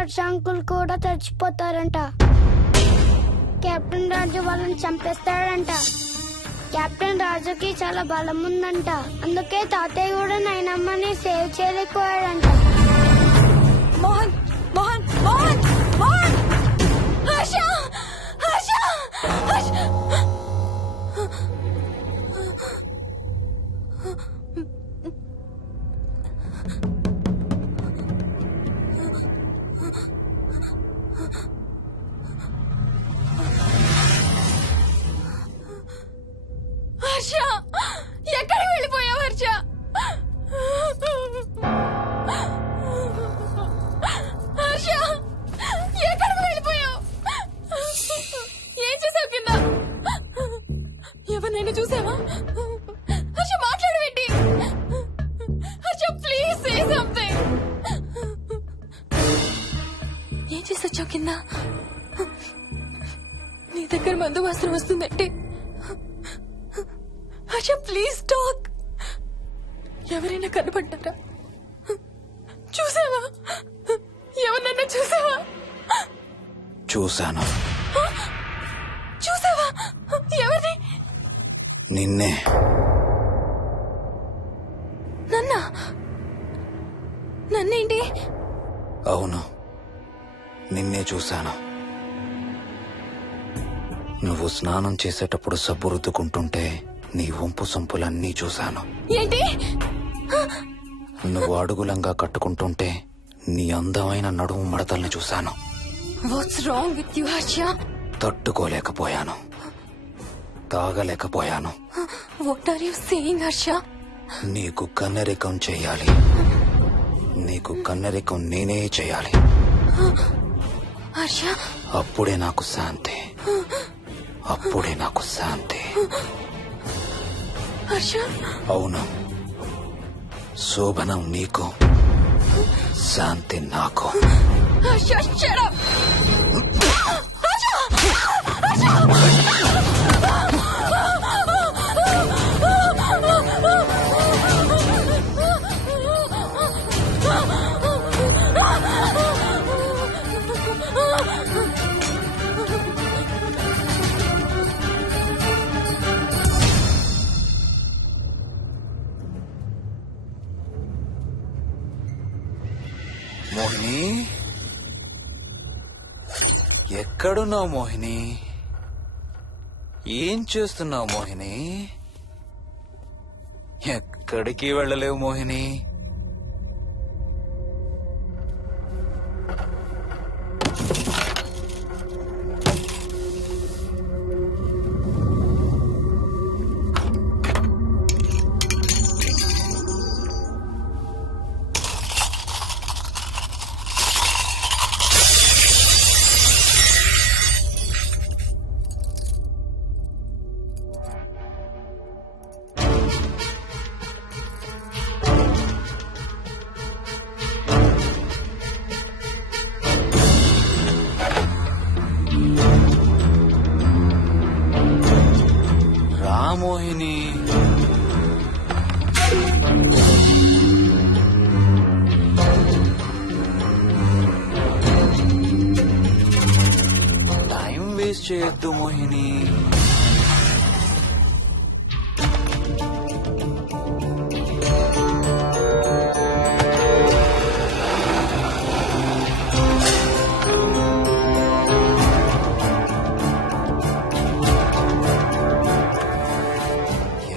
Harsha uncle కూడా చచ్చిపోతారంట. Captain రాజు వాళ్ళని చంపేస్తాడంట. Captain రాజుకి చాలా బలం ఉందంట. అందుకే తాతయ్య కూడా నాయనమ్మని సేవ్ చేయలేకపోయాడంట. మోహన్ మోహన్ మోహన్ మోహన్ హర్ష హర్ష హర్ష హర్ష ఎక్కడికి వెళ్ళిపోయావు హర్ష? హర్ష ఎక్కడికి వెళ్ళిపోయావు? ఏం చేసావు కింద? ఎవరినైనా చూసావా? హర్ష మాట్లాడవేంటి? Harsha please say something. ఏం చేసొచ్చావు కింద? నీ దగ్గర మందు వాసన వస్తుందంటే హర్ష ప్లీజ్ టాక్. ఎవరైనా కనపడ్డారా? చూసావా? ఎవరినైనా చూసావా? చూశాను. చూసావా? ఎవరిని? నిన్నే. నన్నేంటి? అవును, నిన్నే చూశాను. నువ్వు స్నానం చేసేటప్పుడు సబ్బు రుద్దుకుంటుంటే నీ వంపు సొంపులన్నీ చూశాను. ఏంటి? నువ్వు అడుగులంగా కట్టుకుంటుంటే నీ అందమైన నడుము మడతల్ని చూశాను. What's wrong with you Harsha? తట్టుకోలేకపోయాను, తాగలేకపోయాను. What are you saying Harsha? నీకు కన్నరికం చేయాలి. నీకు కన్నరికం నేనే చేయాలి. హర్ష అప్పుడే నాకు శాంతి. అప్పుడే నాకు శాంతి. హర్ష అవును, శోభనం నీకు, శాంతి నాకు. Harsha shut up. మోహిని, ఎక్కడున్నావు మోహిని? ఏం చేస్తున్నావు మోహిని? ఎక్కడికి వెళ్ళలేవు మోహిని. మోహిని, టైం వేస్ట్ చేయొద్దు మోహిని.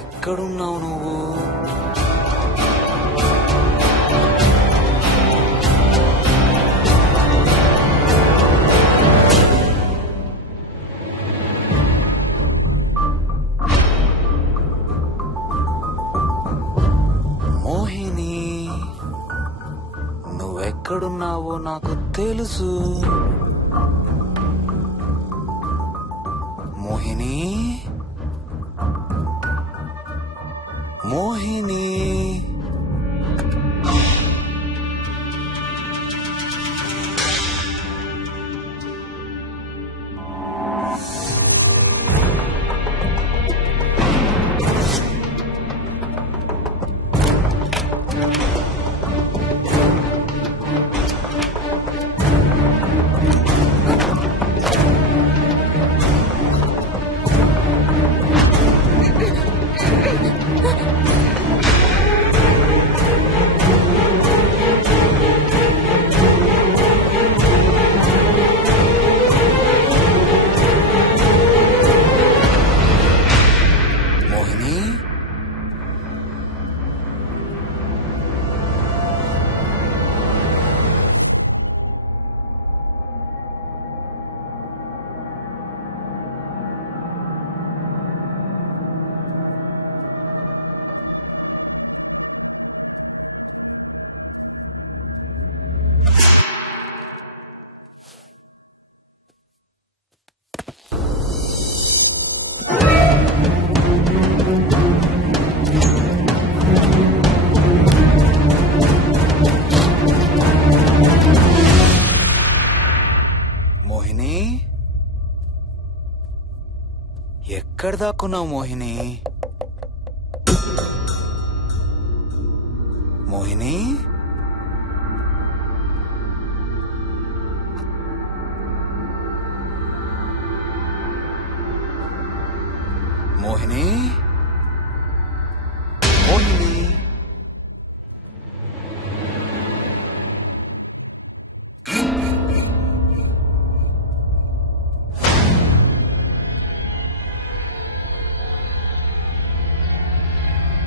ఎక్కడున్నావు నువ్వు? మోహిని, నువ్వెక్కడున్నావో నాకు తెలుసు. మోహిని, మోహిని, ఎక్కడ దాక్కున్నావు మోహిని? మోహిని, మోహిని, మోహిని.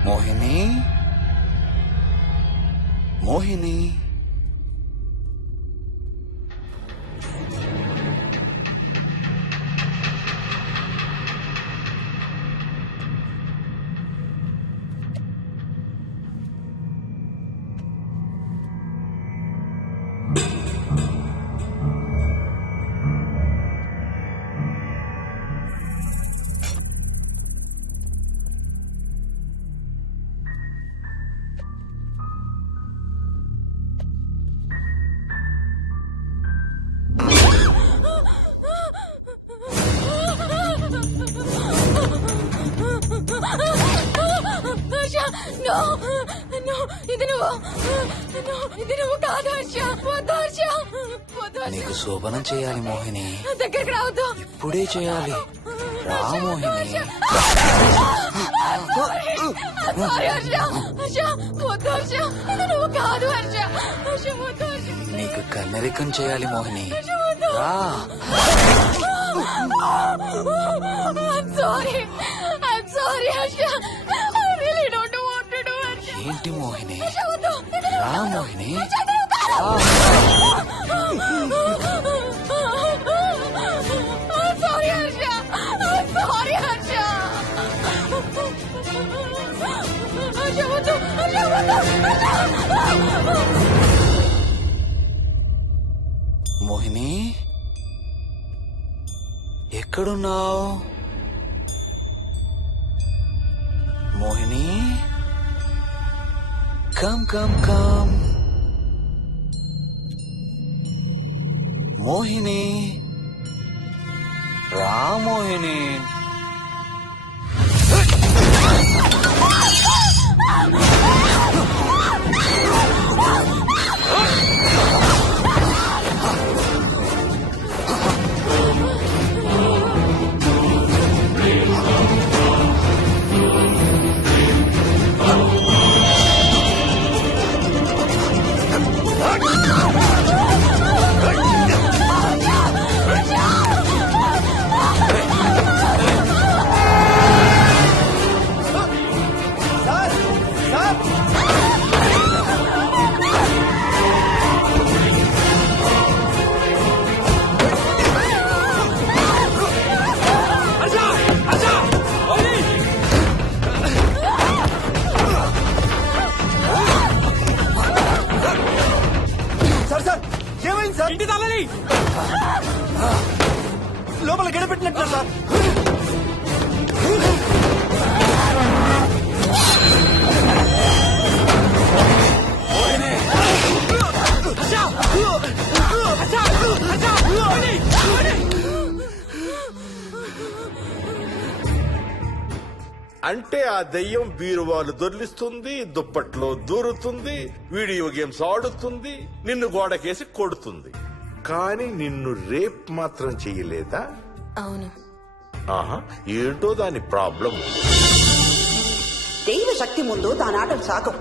మోహిని, మోహిని. హర్ష, no, no, ఇది నువ్వు కాదు హర్ష. వద్దు హర్ష, వద్దు హర్ష. నీకు శోభనం చేయాలి మోహిని. దగ్గరికి రావద్దు. ఇప్పుడే చేయాలి. రా మోహిని. సారీ హర్ష. హర్ష, వద్దు హర్ష. ఇది నువ్వు కాదు హర్ష. హర్ష, వద్దు హర్ష. నీకు కన్నరికం చేయాలి మోహిని. రా. I'm sorry Harsha. I really don't want to do Harsha. ఏంటి మోహిని? హర్ష, వద్దు. రా Mohini. I'm sorry Harsha. I'm sorry Harsha. Harsha, వద్దు. హర్ష, వద్దు. మోహిని, ఎక్కడున్నావు Mohini? Come come come Mohini. రా మోహిని. ఇంటి తాళాలి లోపల గడపెట్టినట్టు సార్. అంటే ఆ దెయ్యం బీరువాలు దొర్లిస్తుంది, దుప్పట్లో దూరుతుంది, వీడియో గేమ్స్ ఆడుతుంది, నిన్ను గోడకేసి కొడుతుంది. కానీ నిన్ను రేప్ మాత్రం చెయ్యలేదా? అవును. ఆహా, ఏంటో దాని ప్రాబ్లం. దైవ శక్తి ముందు దానాటలు సాగం.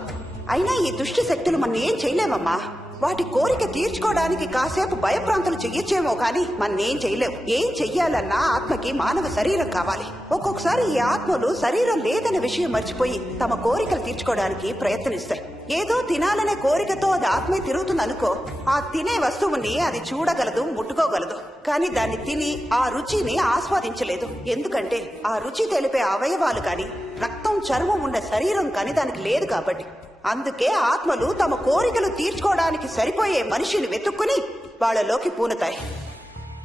అయినా ఈ దుష్ట శక్తులు మన ఏం చేయలేమమ్మా. వాటి కోరిక తీర్చుకోవడానికి కాసేపు భయప్రాంతులు చెయ్యొచ్చేమో కానీ మన్నేం చేయలేవు. ఏం చెయ్యాలన్నా ఆత్మకి మానవ శరీరం కావాలి. ఒక్కొక్కసారి ఈ ఆత్మలు శరీరం లేదనే విషయం మర్చిపోయి తమ కోరికలు తీర్చుకోవడానికి ప్రయత్నిస్తాయి. ఏదో తినాలనే కోరికతో అది ఆత్మే తిరుగుతుందనుకో, ఆ తినే వస్తువుని అది చూడగలదు, ముట్టుకోగలదు. కానీ దాన్ని తిని ఆ రుచిని ఆస్వాదించలేదు. ఎందుకంటే ఆ రుచి తెలిపే అవయవాలు కాని రక్తం, చర్మం ఉన్న శరీరం కాని దానికి లేదు కాబట్టి. అందుకే ఆత్మలు తమ కోరికలు తీర్చుకోవడానికి సరిపోయే మనిషిని వెతుక్కుని వాళ్ళలోకి పూనుతాయి.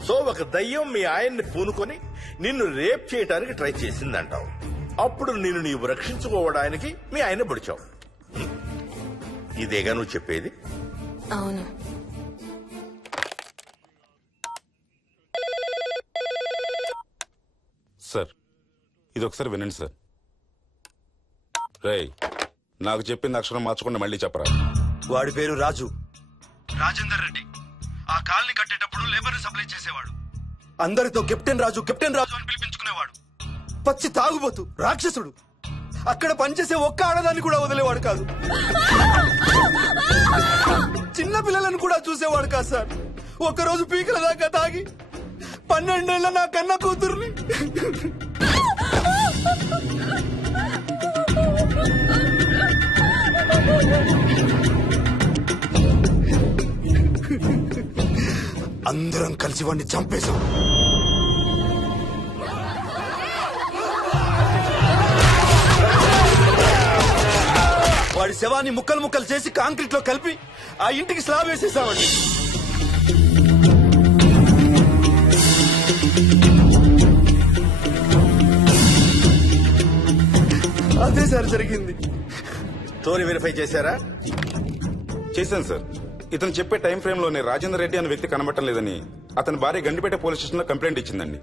సో ఒక దయ్యం మీ ఆయన్ని పూనుకొని నిన్ను రేప్ చేయడానికి ట్రై చేసిందంటావు. అప్పుడు నిన్ను నీవు రక్షించుకోవడానికి మీ ఆయన పొడిచావు. ఇదేగా నువ్వు చెప్పేది? అవును. సార్, ఇది ఒకసారి వినండి సార్. రేయ్, నాకు చెప్పింది అక్షరం మార్చకుండా మళ్ళీ చెప్పరా. వాడి పేరు రాజు, రాజేందర్ రెడ్డి. ఆ కాలనీ కట్టేటప్పుడు లేబర్ సప్లై చేసేవాడు. అందరితో కెప్టెన్ రాజు అని పిలిపించుకునేవాడు. పచ్చి తాగుబోతు, రాక్షసుడు. అక్కడ పనిచేసే ఒక్క ఆడదాన్ని కూడా వదిలేవాడు కాదు. చిన్న పిల్లలను కూడా చూసేవాడు కాదు సార్. ఒక్కరోజు పీకల దాకా తాగి 12 ఏళ్ల నా కన్న కూతుర్ని అందరం కలిసి వాడిని చంపేశాం. వాడి శవాన్ని ముక్కలు ముక్కలు చేసి కాంక్రీట్ లో కలిపి ఆ ఇంటికి స్లాబ్ వేసేసామండి. అదే సార్ జరిగింది. స్టోరీ వెరిఫై చేశారా? చేశాను సార్. ఇతను చెప్పే టైం ఫ్రేమ్ లోనే రాజేందర్ రెడ్డి అనే వ్యక్తి కనబడటం లేదని అతని భార్య గండిపేట పోలీస్ స్టేషన్ లో కంప్లైంట్ ఇచ్చిందండి.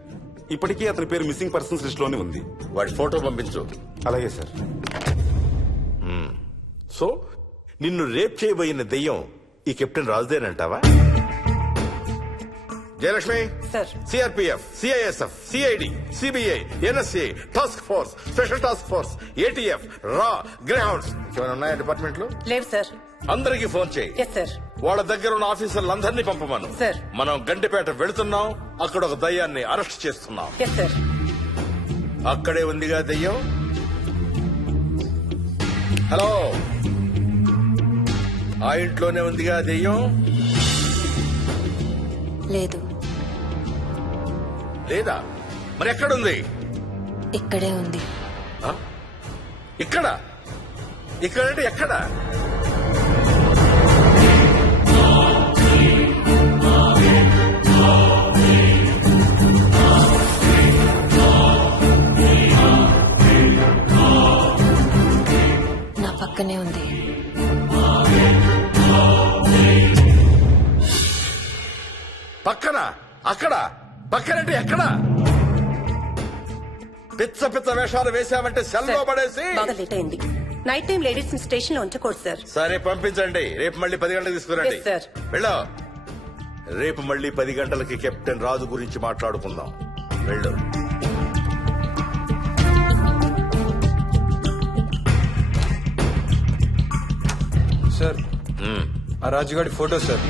ఇప్పటికీ అతని పేరు మిస్సింగ్ పర్సన్స్ లిస్ట్ లోనే ఉంది. వాడి ఫోటో పంపించు. అలాగే సార్. సో నిన్ను రేప్ చేయబోయిన దెయ్యం ఈ కెప్టెన్ రాజుదేనంటావా? Jayalakshmi, sir. CRPF, CISF, CID, CBI, NSA, task force, special task force, ATF, రా, గ్రేహౌండ్స్ ఏమైనా ఉన్నాయా డిపార్ట్మెంట్ లో? లేవు సార్. అందరికి ఫోన్ చేయి. Yes sir. వాళ్ళ దగ్గర ఉన్న ఆఫీసర్లందరినీ పంపమను. సార్. మనం గండిపేట వెళుతున్నాం. అక్కడ ఒక దయ్యాన్ని అరెస్ట్ చేస్తున్నాం. Yes sir. అక్కడే ఉందిగా దెయ్యం. హలో, ఆ ఇంట్లోనే ఉందిగా దెయ్యం? లేదు. లేదా? మరి ఎక్కడుంది? ఇక్కడే ఉంది. ఆ? ఇక్కడ? ఇక్కడంటే ఎక్కడ? నా పక్కనే ఉంది. పక్కన? అక్కడ? పక్కనంటే ఎక్కడ? పిచ్చ పిచ్చ వేషాలు వేశామంటే సెల్లో పడేసి. బాగా లేట్ అయింది. నైట్ టైం లేడీస్ స్టేషన్ లో ఉంచకూడదు సార్. సరే పంపించండి. రేపు మళ్ళీ 10 గంటలకు తీసుకురండి. Yes, sir. వెళ్ళు. రేపు మళ్ళీ 10 గంటలకి కెప్టెన్ రాజు గురించి మాట్లాడుకుందాం. వెళ్ళు. సార్, ఆ రాజుగాడి ఫోటో సార్.